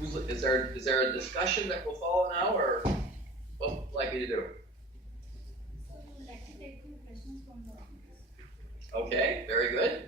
Is there a discussion that will follow now, or what would you like me to do? So we'd like to take some questions from the audience. Okay, very good.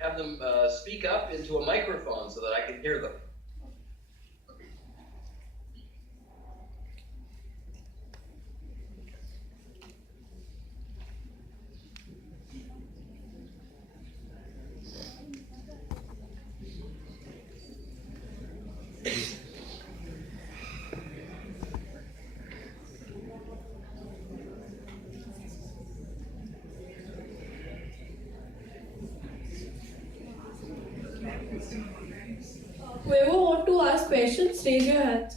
Have them speak up into a microphone so that I can hear them. Whoever want to ask questions, raise your hands.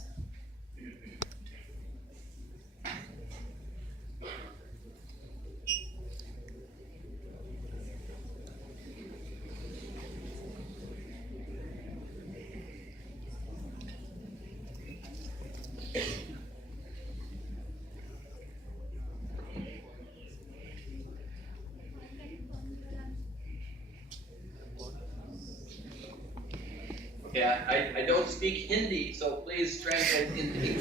Yeah, I don't speak Hindi, so please translate Hindi.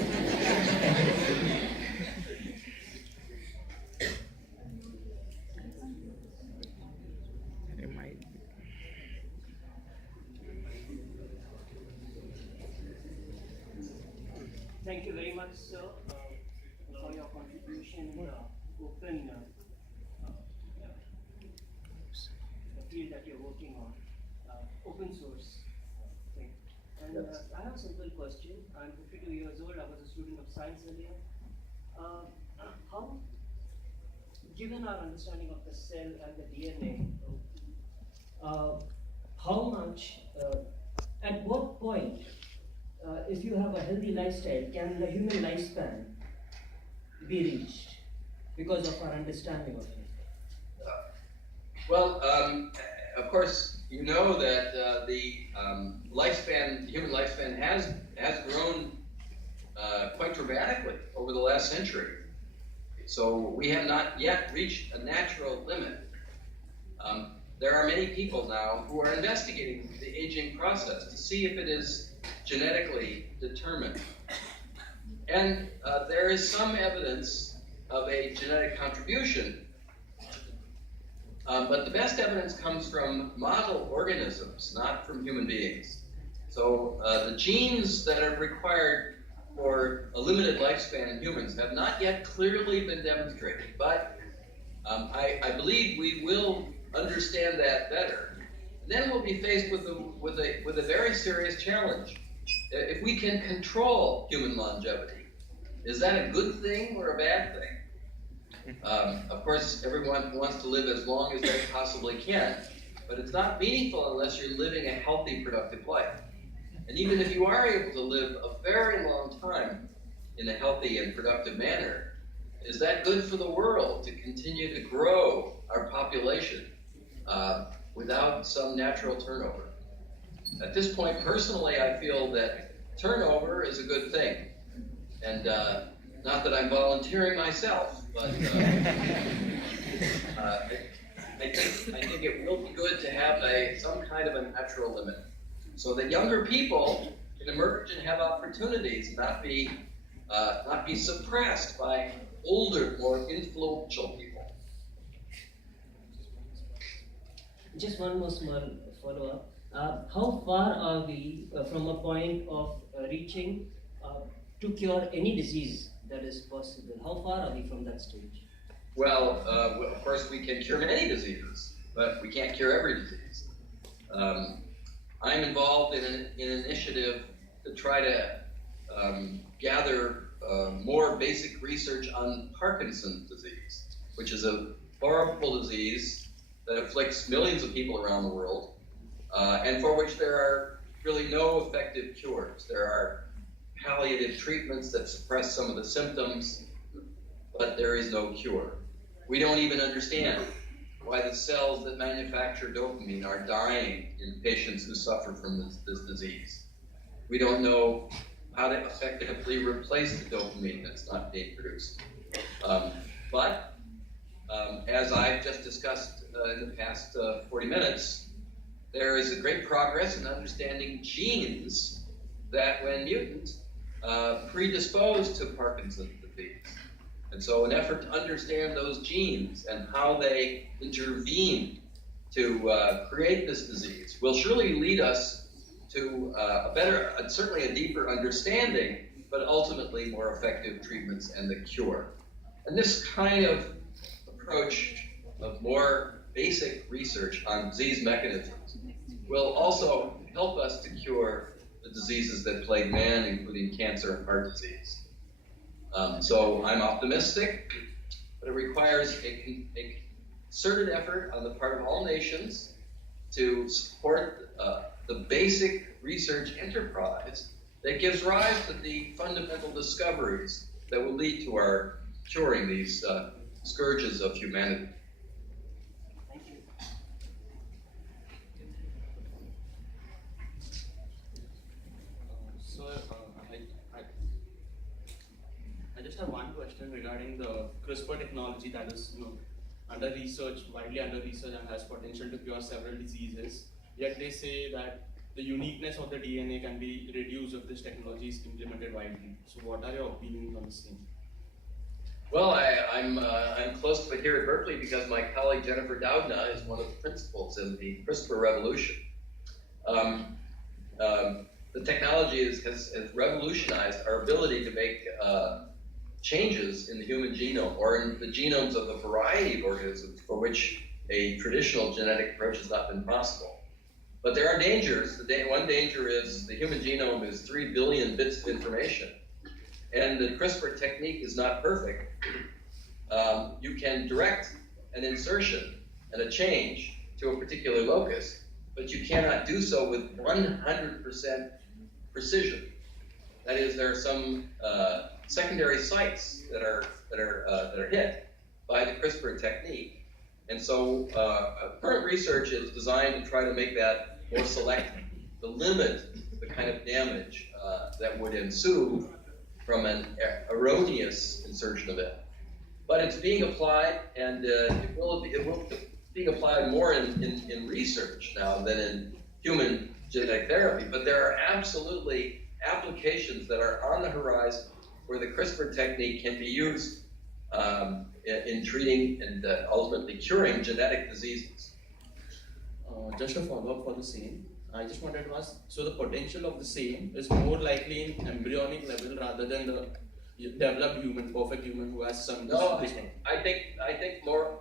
Thank you very much, sir, for your contribution in the open the field that you're working on, open source thing. And Yes. I have a simple question. I'm 52 years old. I was a student of science earlier. How, given our understanding of the cell and the DNA, how much, at what point, if you have a healthy lifestyle, can the human lifespan be reached because of our understanding of it? Well, of course, you know that the human lifespan has grown quite dramatically over the last century. So we have not yet reached a natural limit. There are many people now who are investigating the aging process to see if it is genetically determined. And there is some evidence of a genetic contribution, but the best evidence comes from model organisms, not from human beings. So the genes that are required for a limited lifespan in humans have not yet clearly been demonstrated, but I believe we will understand that better. And then we'll be faced with a very serious challenge. If we can control human longevity, is that a good thing or a bad thing? Of course, everyone wants to live as long as they possibly can, but it's not meaningful unless you're living a healthy, productive life. And even if you are able to live a very long time in a healthy and productive manner, is that good for the world to continue to grow our population without some natural turnover? At this point, personally, I feel that turnover is a good thing. And not that I'm volunteering myself, but I think it will be good to have some kind of a natural limit, so that younger people can emerge and have opportunities, not be suppressed by older, more influential people. Just one more small follow-up. How far are we from a point of reaching to cure any disease that is possible? How far are we from that stage? Well, of course, we can cure many diseases, but we can't cure every disease. I'm involved in an initiative to try to gather more basic research on Parkinson's disease, which is a horrible disease that afflicts millions of people around the world, and for which there are really no effective cures. There are palliative treatments that suppress some of the symptoms, but there is no cure. We don't even understand why the cells that manufacture dopamine are dying in patients who suffer from this disease. We don't know how to effectively replace the dopamine that's not being produced. But as I've just discussed in the past 40 minutes, there is a great progress in understanding genes that, when mutant, predispose to Parkinson's disease. And so an effort to understand those genes and how they intervene to create this disease will surely lead us to a better, certainly a deeper understanding, but ultimately more effective treatments and the cure. And this kind of approach of more basic research on disease mechanisms will also help us to cure the diseases that plague man, including cancer and heart disease. So I'm optimistic, but it requires a concerted effort on the part of all nations to support the basic research enterprise that gives rise to the fundamental discoveries that will lead to our curing these scourges of humanity. Thank you. I just have one question regarding the CRISPR technology that is, under research, widely under research, and has potential to cure several diseases. Yet they say that the uniqueness of the DNA can be reduced if this technology is implemented widely. So, what are your opinions on this thing? Well, I'm close to it here at Berkeley because my colleague Jennifer Doudna is one of the principals in the CRISPR revolution. The technology has revolutionized our ability to make changes in the human genome or in the genomes of a variety of organisms for which a traditional genetic approach has not been possible. But there are dangers. One danger is the human genome is 3 billion bits of information, and the CRISPR technique is not perfect. You can direct an insertion and a change to a particular locus, but you cannot do so with 100% precision. That is, there are some secondary sites that are hit by the CRISPR technique, and so current research is designed to try to make that more selective, to limit the kind of damage that would ensue from an erroneous insertion of it. But it's being applied, and it will be being applied more in research now than in human genetic therapy. But there are absolutely applications that are on the horizon where the CRISPR technique can be used in treating and ultimately curing genetic diseases. Just a follow-up for the same. I just wanted to ask, so the potential of the same is more likely in embryonic level rather than the developed human, perfect human who has some disorder? I think more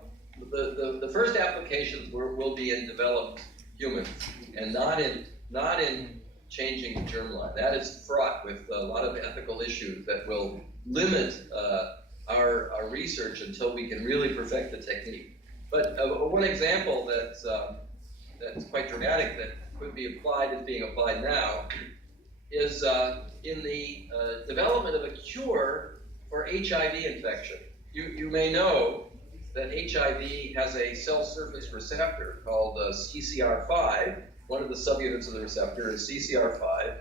the first applications will be in developed humans and not in changing the germline. That is fraught with a lot of ethical issues that will limit our research until we can really perfect the technique. But one example that's quite dramatic that could be applied, is being applied now, is in the development of a cure for HIV infection. You may know that HIV has a cell surface receptor called CCR5. One of the subunits of the receptor is CCR5.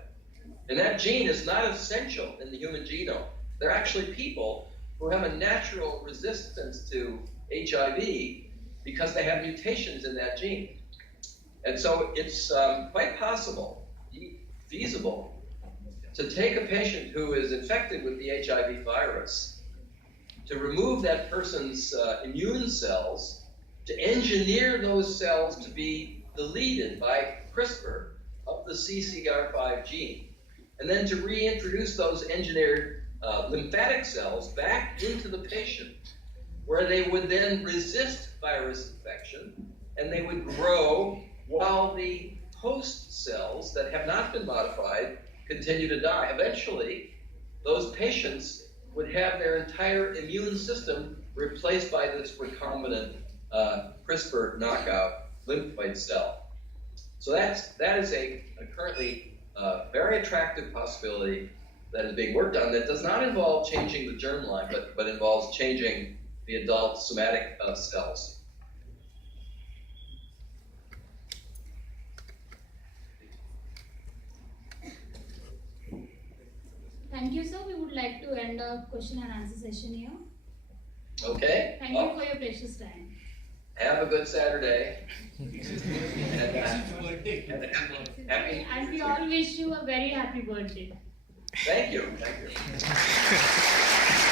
And that gene is not essential in the human genome. There are actually people who have a natural resistance to HIV because they have mutations in that gene. And so it's quite possible, feasible, to take a patient who is infected with the HIV virus, to remove that person's immune cells, to engineer those cells to be deleted by CRISPR of the CCR5 gene, and then to reintroduce those engineered lymphatic cells back into the patient, where they would then resist virus infection, and they would grow while the host cells that have not been modified continue to die. Eventually, those patients would have their entire immune system replaced by this recombinant CRISPR knockout lymphoid cell. So that is a currently very attractive possibility that is being worked on that does not involve changing the germline, but involves changing the adult somatic cells. Thank you, sir. We would like to end our question and answer session here. Okay. Thank you for your precious time. Have a good Saturday. Happy. And we all wish you a very happy birthday. Thank you. Thank you.